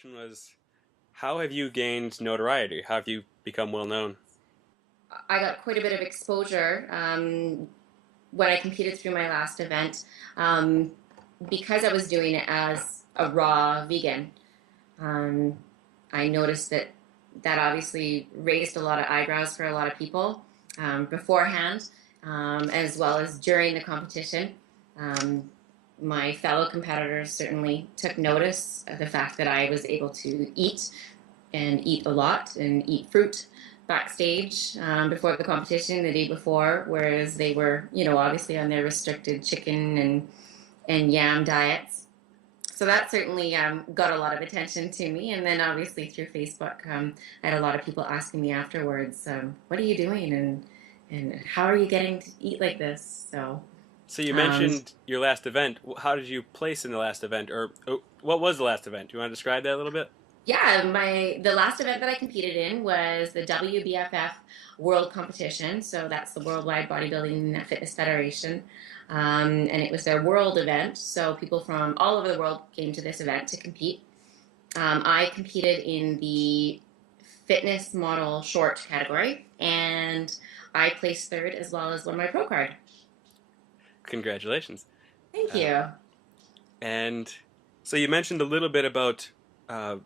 question was, how have you gained notoriety? How have you become well known? I got quite a bit of exposure when I competed through my last event um, because I was doing it as a raw vegan. Um, I noticed that obviously raised a lot of eyebrows for a lot of people beforehand, as well as during the competition. Um, my fellow competitors certainly took notice of the fact that I was able to eat and eat a lot and eat fruit backstage before the competition the day before, whereas they were, obviously on their restricted chicken and yam diets. So that certainly got a lot of attention to me. And then obviously through Facebook, I had a lot of people asking me afterwards, what are you doing and how are you getting to eat like this? So So you um, mentioned your last event. How did you place in the last event, or what was the last event? Do you want to describe that a little bit? yeah, the last event that I competed in was the WBFF World Competition. So that's the Worldwide Bodybuilding and Fitness Federation, and it was their world event. So people from all over the world came to this event to compete. I competed in the fitness model short category, and I placed third as well as won my pro card. Congratulations. Thank Uh, you. and so you mentioned a little bit about uh,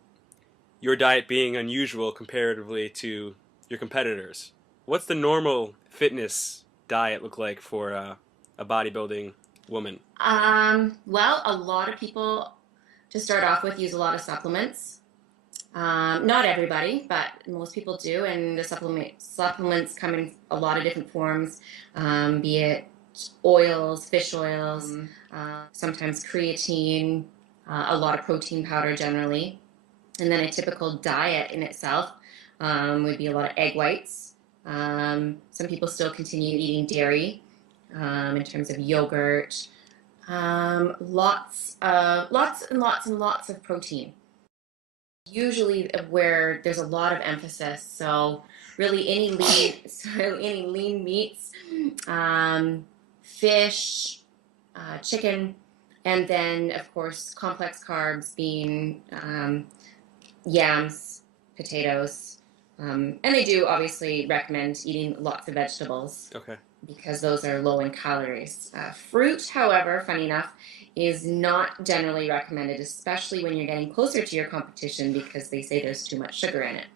your diet being unusual comparatively to your competitors. What's the normal fitness diet look like for a bodybuilding woman? Well, a lot of people to start off with use a lot of supplements. Not everybody, but most people do, and the supplements come in a lot of different forms, be it oils, fish oils, sometimes creatine, a lot of protein powder generally, and then a typical diet in itself would be a lot of egg whites. Some people still continue eating dairy in terms of yogurt. Lots and lots and lots of protein, usually where there's a lot of emphasis. So really any lean, so any lean meats, fish, chicken, and then of course complex carbs being yams, potatoes, and they do obviously recommend eating lots of vegetables Okay. because those are low in calories. Fruit, however, funny enough, is not generally recommended, especially when you're getting closer to your competition because they say there's too much sugar in it.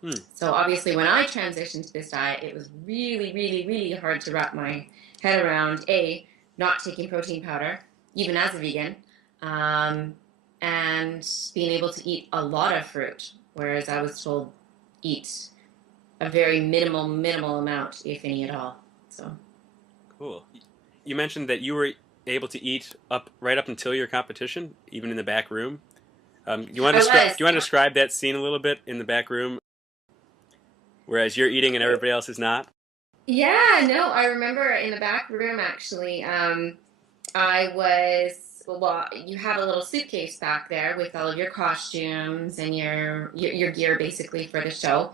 Hmm. So obviously, when I transitioned to this diet, it was really, really, really hard to wrap my head around A, not taking protein powder, even as a vegan, um, and being able to eat a lot of fruit, whereas I was told eat a very minimal amount, if any at all. So Cool. You mentioned that you were able to eat up right up until your competition, even in the back room. I Do was. you want to describe that scene a little bit in the back room, whereas you're eating and everybody else is not? Yeah, no, I remember in the back room actually. I was, well, you have a little suitcase back there with all of your costumes and your gear basically for the show.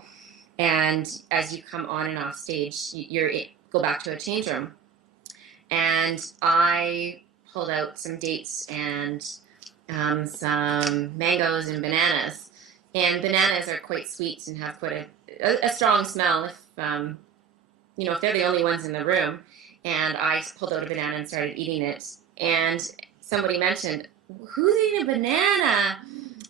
And as you come on and off stage, go back to a change room. And I pulled out some dates and some mangoes and bananas. And bananas are quite sweet and have quite a strong smell if they're the only ones in the room. And I pulled out a banana and started eating it. And somebody mentioned, "Who's eating a banana?"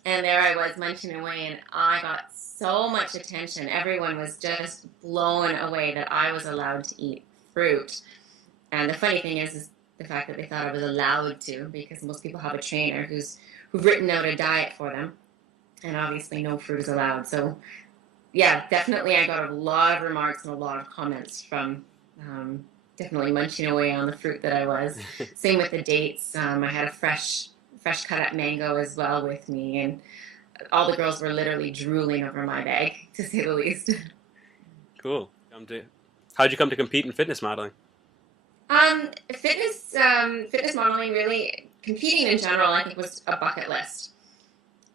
And there I was munching away, and I got so much attention. Everyone was just blown away that I was allowed to eat fruit. And the funny thing is the fact that they thought I was allowed to, because most people have a trainer who've written out a diet for them, and obviously no fruit is allowed. So yeah, definitely I got a lot of remarks and a lot of comments from definitely munching away on the fruit that I was. Same with the dates. I had a fresh cut up mango as well with me, and all the girls were literally drooling over my bag, to say the least. Cool. How'd you come to compete in fitness modeling? Fitness modeling, really competing in general, I think was a bucket list,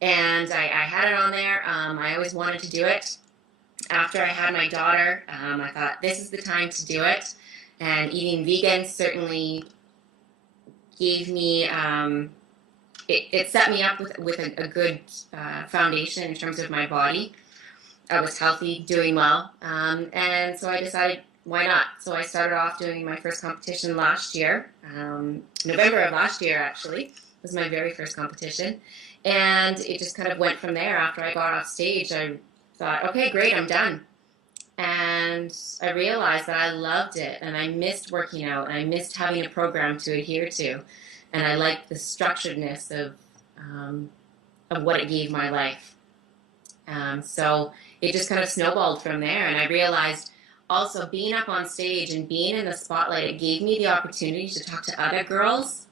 and I had it on there. I always wanted to do it. After I had my daughter, I thought this is the time to do it, and eating vegan certainly gave me it set me up with a good foundation in terms of my body. I was healthy, doing well, and so I decided, why not? So I started off doing my first competition last year. November of last year, actually, was my very first competition. And it just kind of went from there. After I got off stage, I thought, okay, great, I'm done. And I realized that I loved it, and I missed working out, and I missed having a program to adhere to. And I liked the structuredness of what it gave my life. So it just kind of snowballed from there. And I realized also being up on stage and being in the spotlight, it gave me the opportunity to talk to other girls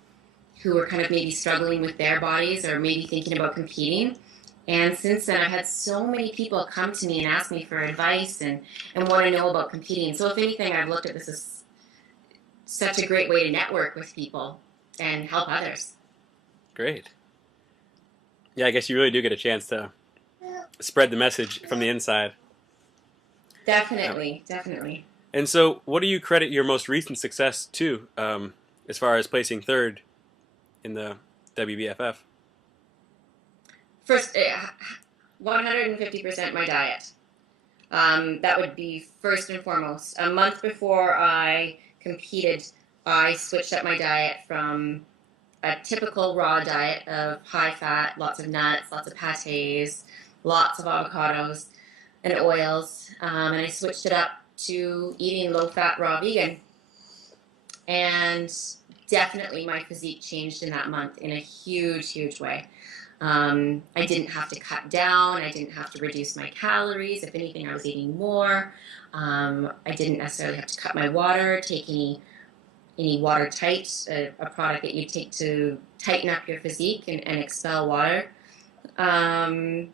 who were kind of maybe struggling with their bodies or maybe thinking about competing. And since then, I've had so many people come to me and ask me for advice and want to know about competing. So if anything, I've looked at this as such a great way to network with people and help others. Great. Yeah, I guess you really do get a chance to spread the message from the inside. Definitely, definitely. And so, what do you credit your most recent success to, as far as placing third in the WBFF? First, 150% my diet. That would be first and foremost. A month before I competed, I switched up my diet from a typical raw diet of high fat, lots of nuts, lots of pâtés, lots of avocados and oils, and I switched it up to eating low-fat raw vegan. And definitely my physique changed in that month in a huge, huge way. I didn't have to cut down. I didn't have to reduce my calories. If anything, I was eating more. I didn't necessarily have to cut my water, take any water tight, a product that you take to tighten up your physique and expel water. And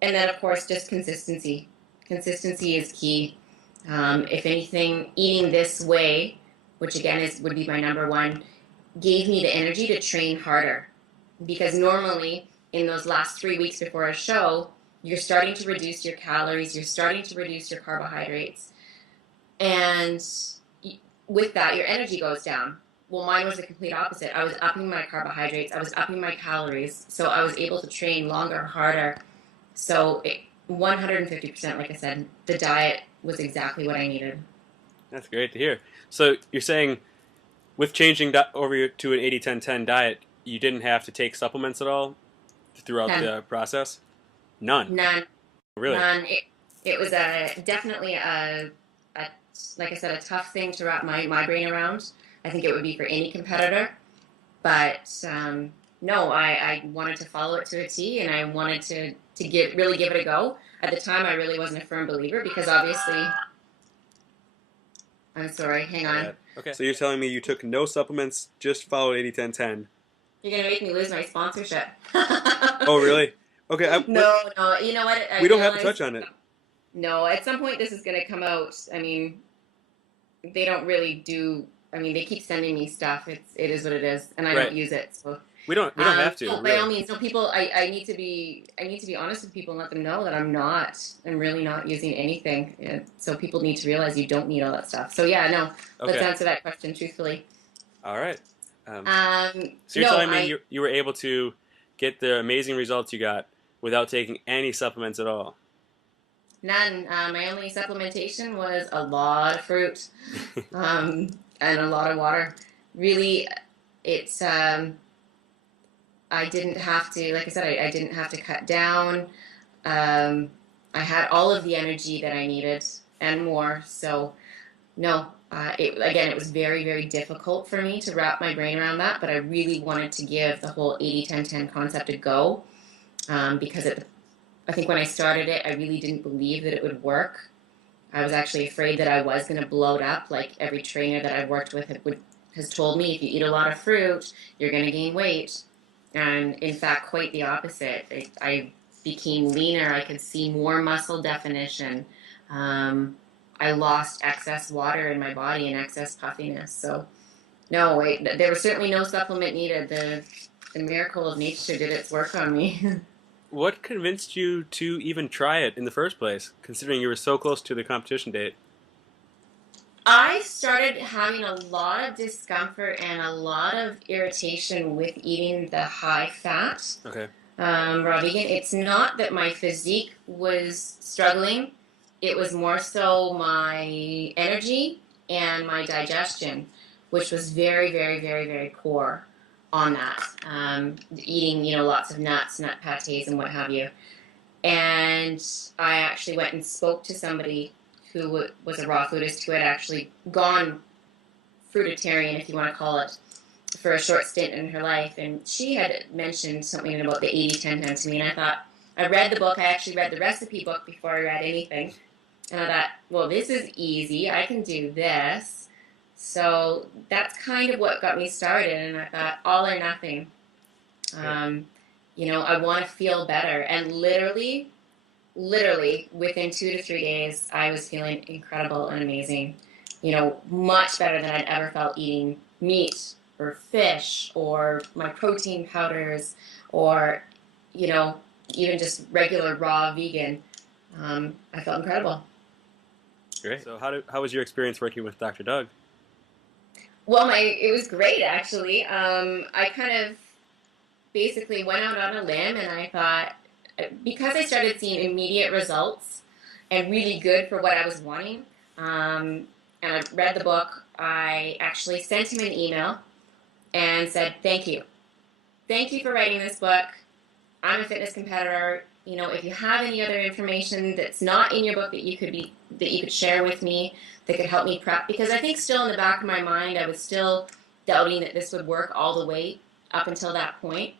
then, of course, just consistency. Consistency is key. If anything, eating this way, which again would be my number one, gave me the energy to train harder. Because normally, in those last 3 weeks before a show, you're starting to reduce your calories, you're starting to reduce your carbohydrates. And with that, your energy goes down. Well, mine was the complete opposite. I was upping my carbohydrates, I was upping my calories, so I was able to train longer, harder. So 150%, like I said, the diet was exactly what I needed. That's great to hear. So you're saying with changing over to an 80-10-10 diet, you didn't have to take supplements at all throughout the process? None? None. Really? None. It was definitely like I said, a tough thing to wrap my brain around. I think it would be for any competitor. But no, I wanted to follow it to a T, and I wanted to really give it a go. At the time, I really wasn't a firm believer because obviously, I'm sorry, hang on. Yeah. Okay. So you're telling me you took no supplements, just followed 80-10-10. You're going to make me lose my sponsorship. Oh, really? Okay. No, you know what? We don't have to touch on it. No, at some point this is going to come out. I mean, they don't really do. I mean, they keep sending me stuff. It is what it is, and I don't use it. So we don't have to. No, really. By all means, no. People, I need to be honest with people and let them know that I'm really not using anything. So people need to realize you don't need all that stuff. So yeah, no. Okay. Let's answer that question truthfully. All right. So you're telling me you were able to get the amazing results you got without taking any supplements at all? None. My only supplementation was a lot of fruit and a lot of water. Really, it's I didn't have to, like I said, I didn't have to cut down. I had all of the energy that I needed and more. So no, it was very, very difficult for me to wrap my brain around that, but I really wanted to give the whole 80-10-10 concept a go because I think when I started it, I really didn't believe that it would work. I was actually afraid that I was going to bloat up, like every trainer that I've worked with has told me, if you eat a lot of fruit, you're going to gain weight. And in fact, quite the opposite. I became leaner. I could see more muscle definition. I lost excess water in my body and excess puffiness. So no, there was certainly no supplement needed. The miracle of nature did its work on me. What convinced you to even try it in the first place, considering you were so close to the competition date? I started having a lot of discomfort and a lot of irritation with eating the high fat Okay. raw vegan. It's not that my physique was struggling, it was more so my energy and my digestion, which was very, very, very, very poor on that. Eating, lots of nuts, nut pates, and what have you. And I actually went and spoke to somebody who was a raw foodist who had actually gone fruitarian, if you want to call it, for a short stint in her life. And she had mentioned something about the 80-10-10 to me. And I thought, I read the book. I actually read the recipe book before I read anything. And I thought, well, this is easy. I can do this. So that's kind of what got me started. And I thought, all or nothing. I want to feel better. And literally, within 2 to 3 days, I was feeling incredible and amazing. Much better than I'd ever felt eating meat or fish or my protein powders or, you know, even just regular raw vegan. I felt incredible. Great. So how was your experience working with Dr. Doug? Well, it was great actually. I kind of basically went out on a limb and I thought, because I started seeing immediate results and really good for what I was wanting, and I read the book, I actually sent him an email and said, thank you. Thank you for writing this book. I'm a fitness competitor. If you have any other information that's not in your book that you could share with me, that could help me prep, because I think still in the back of my mind, I was still doubting that this would work all the way up until that point.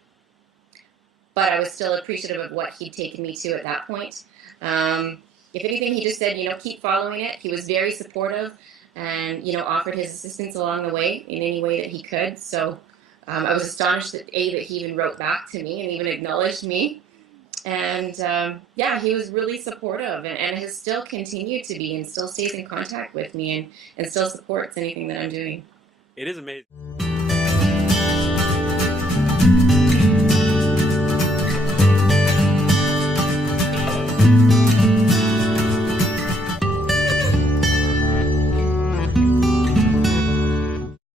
But I was still appreciative of what he'd taken me to at that point. If anything, he just said, keep following it. He was very supportive and, offered his assistance along the way in any way that he could. So I was astonished that he even wrote back to me and even acknowledged me. And he was really supportive and has still continued to be and still stays in contact with me and still supports anything that I'm doing. It is amazing.